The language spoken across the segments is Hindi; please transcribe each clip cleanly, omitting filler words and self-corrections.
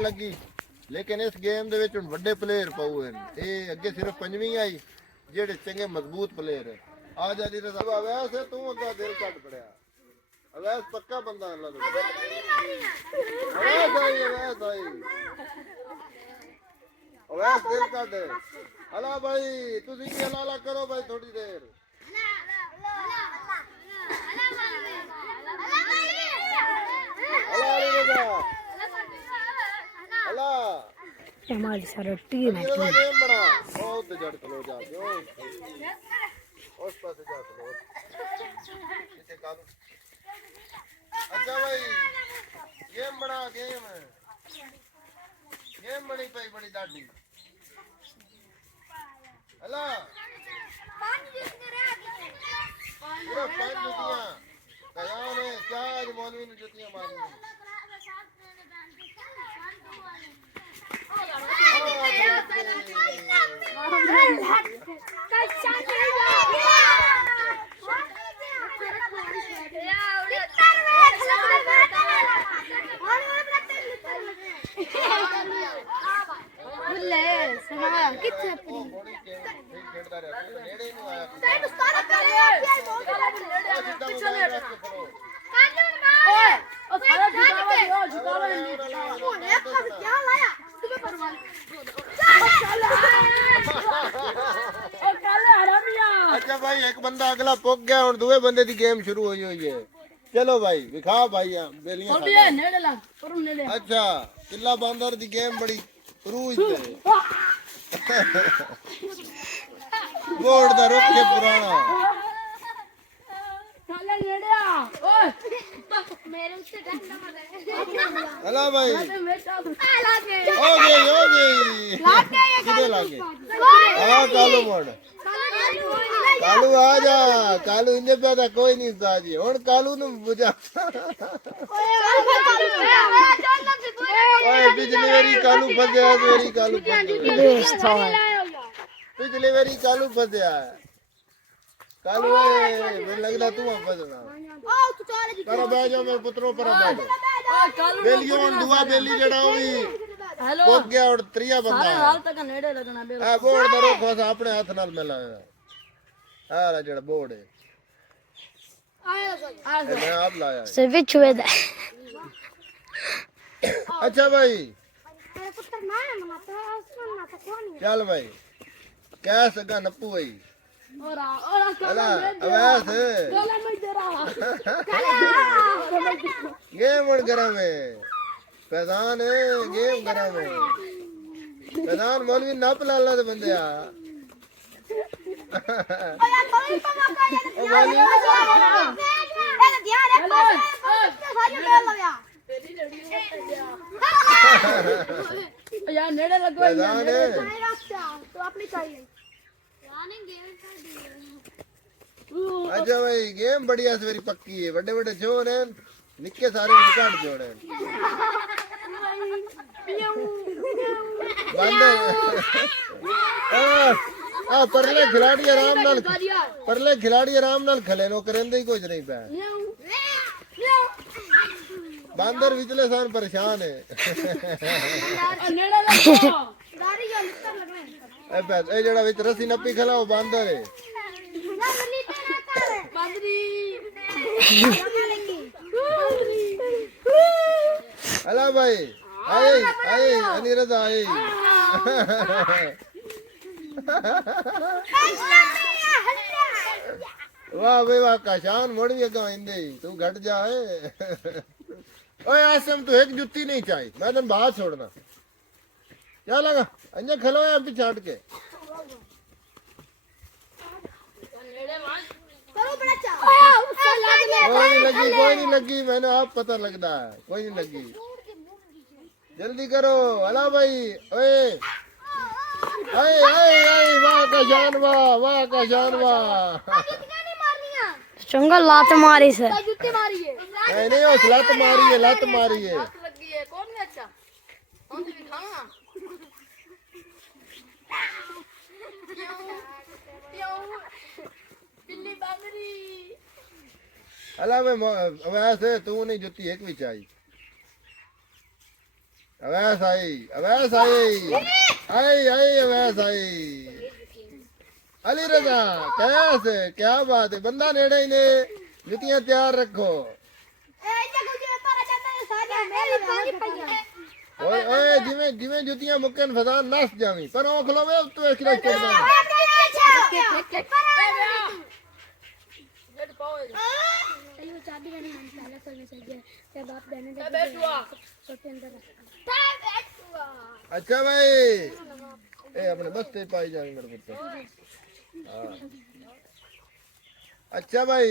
आन लगी लेकिन इस गेम दे विच हुण वड्डे प्लेयर पाऊ हैं ये अगे सिर्फ पंजवीं आई जेड़े चंगे मजबूत प्लेयर है आ जा दी रजा वैसे तू अगा दिल कट पड़या अवैस पक्का बंदा अल्लाह अवैस आई अवैस दिल कट अला भाई तुसी भी हलाला करो भाई थोड़ी देर हमारी सारा टीम है गेम बना बहुत जड़ चलो जा उस पासे जा चलो पीछे कालू अच्छा भाई गेम बना गेम बनी पई बड़ी दाढ़ी अला सिर्फ 5 जुतियां कयान है क्या आज मौलवी ने जुतियां मारनी अच्छा भाई एक बंदा अगला पुग गया और दूसरे बंदे की गेम शुरू हुई हुई है चलो भाई विखा भाई बेलियां अच्छा किला बंदर की गेम बड़ी रूज बोर्ड दा रुक के पुराना अला भाई हो गई किधे लागे हाँ कालू मोड़ कालू आ जा कालू इंजे पे था कोई नहीं था जी हुन कालू नु बुझा ओए पिछली बारी कालू फसया मेरी कालू पिछली बारी कालू फसया कालू मैं लगदा तू फसना करो बैठ जाओ मेरे पुत्रों पर बैठो बेलियों दुआ बेली जड़ा भी पहुंच गया और त्रिया बंदा हाल तक नेड़े लगना बे आ बोर्ड दा रोखो सा अपने हाथ नाल मिलाया आ जड़ा बोर्ड है मैं आप लाया से विच हुए दा अच्छा भाई चल भाई क्या सगा नप्पू भाई अला अवैस गेम उड़ करा में फैजान है गेम करा में फैजान मौलवी नप लाला दे बंदे आ यार नेड़े लगो तो अपनी चाहिए अच्छा भाई गेम बढ़िया सवेरी पक्की है बड़े बड़े जोर हैं निक्के सारे काट जोड़ हैं परले खिलाड़ी आराम नाल खले नो करेंदे ही कुछ नहीं पै बांदर विचले सान परेशान है ए जड़ा विच रस्सी नप्पी खलाओ बांदर है अला भाई आए अनिरदा आए वाह भाई वाह काशान मोड़ भी अगा इंदे तू घट जाए ओए आसम तू एक जुत्ती नहीं चाहिए मैं तन बाहर छोड़ना क्या लगा अंजा खलो यहाँ पीछे हट के कोई नहीं लगी मैंने आप पता लगता है कोई नहीं लगी जल्दी करो अला भाई ओए आए आए आए वाह का जान वाह चंगा लात मारी से नहीं उस लत मारी है लगी है कौन है अच्छा हम भी खाना बिल्ली बांदरी अला मैं वैसे तू नहीं जुत्ती एक भी चाहिए अवैस आई अवैस आई। अली रजा कैसे, क्या बात है, बंदा नेड़े ही ने, जुतियां तैयार रखो। ओए ओए जिवें जिवें जुतियां मुकन फसान नस जावी, पर ओ खलोवे तू एक किलो चढ़दा। अच्छा भाई ए अपने बस्ते पाई जावी मेरे पुत्र। हां अच्छा भाई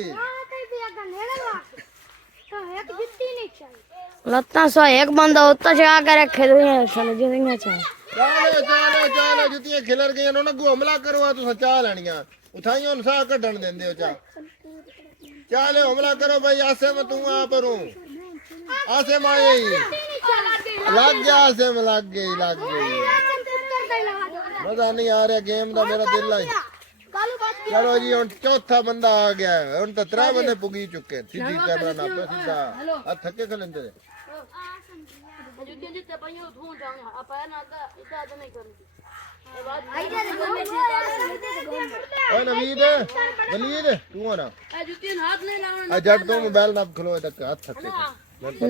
लत्ता सो एक बंदा उत्ता चढ़ा के रखे दुनिया चलो जुतियां चाहिए। चलो चलो चलो जुतियां खिलर गई उन्होंने को हमला करो तुम चाह लेनियां उठाइयो साह कढन देंदे हो चा चलो हमला करो भाई। आसे में तू आ परू आसे में आई लग गया आसे में लग गई मजा नहीं आ रहा गेम का मेरा दिल आई। चलो जी हम चौथा बंदा आ गया है हम तो 3 बंदे पुगी चुके सीधी कैमरा ना पे सीधा आ थके खलेंदे ओए नवीद वलीद तू आ ना आ जट तो मोबाइल ना खलो तक हाथ थके मैं पता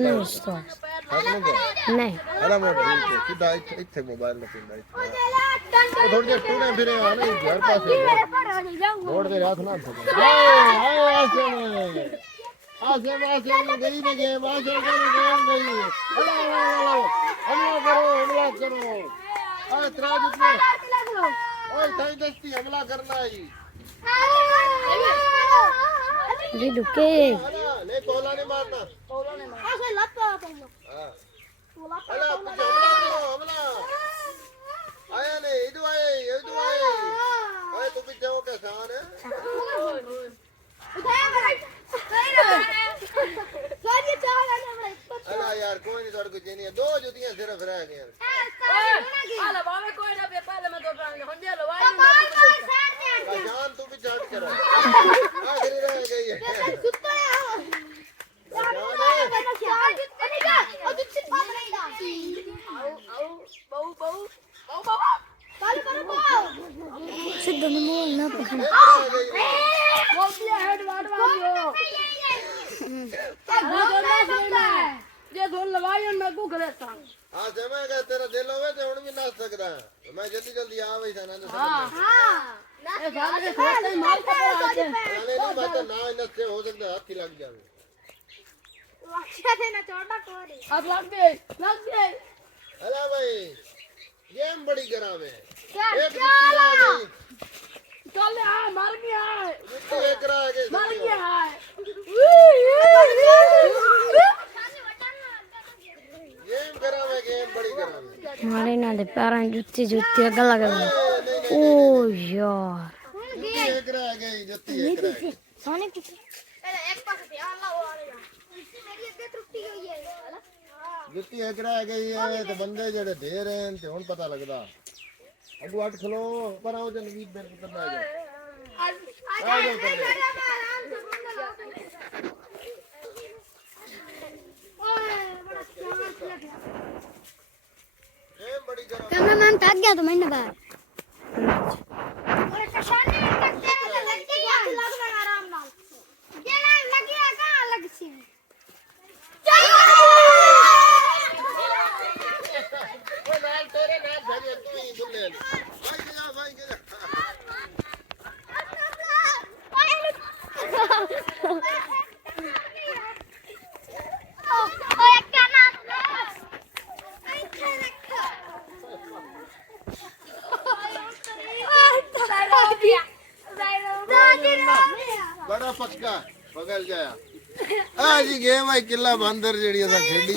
नहीं अरे मोबाइल सीधा इथे मोबाइल ना पिंदा थोड़ी देर तू ने फिर आ नहीं घर पास छोड़ दे रात ना आसे में गई ने गेम आसे में गेम गई हमला करो ओए त्राज में ओए ताई दस्ती हमला करना है जी दुके ले कोला नहीं मारना ऐसे लपटा पड़ो हां अला हमला आया नहीं इधर आए ओए तू भी जाओ कैसान है अला यार कोई नहीं थोड़ी कुछ नहीं है 2 जुतियां सिर्फ रह गई जान तू भी चाट करो आखिरी रह गई है सिद्ध मोल ना पकड़ हाँ समय का तेरा दिल होवे तो हुण भी नस सकदा मैं जल्दी जल्दी आ वही था ना नहीं बात ना इनस से हो सकता हाथ ही लग जावे अब लग गए अला भाई गेम बड़ी करावे एक जुत्ती आ गई चल आ मर गया जुत्ती एक रह गई मर गया गेम करावे गेम बड़ी करावे मारे ना दे पैरां जुत्ती जुत्ती अगल अगल ओ यार जुत्ती एक रह गई जुत्ती एक रह गई सोने पुत्र एक पास ध्यान ला वो मेरी एक त्रुटि हुई है जुत्ती एक रह गई है तो बंदे जेड़े ढेर हैं ते हुन पता लगदा अगू हट खलो पर आओ जन वीक बेर पुत्र आ जाओ गेम बड़ी करावे कैमरामैन थक गया तो मैंने बाहर बड़ा पक्का पगल गया आ जी गेम आई किला बंदर जेड़ी असा खेडी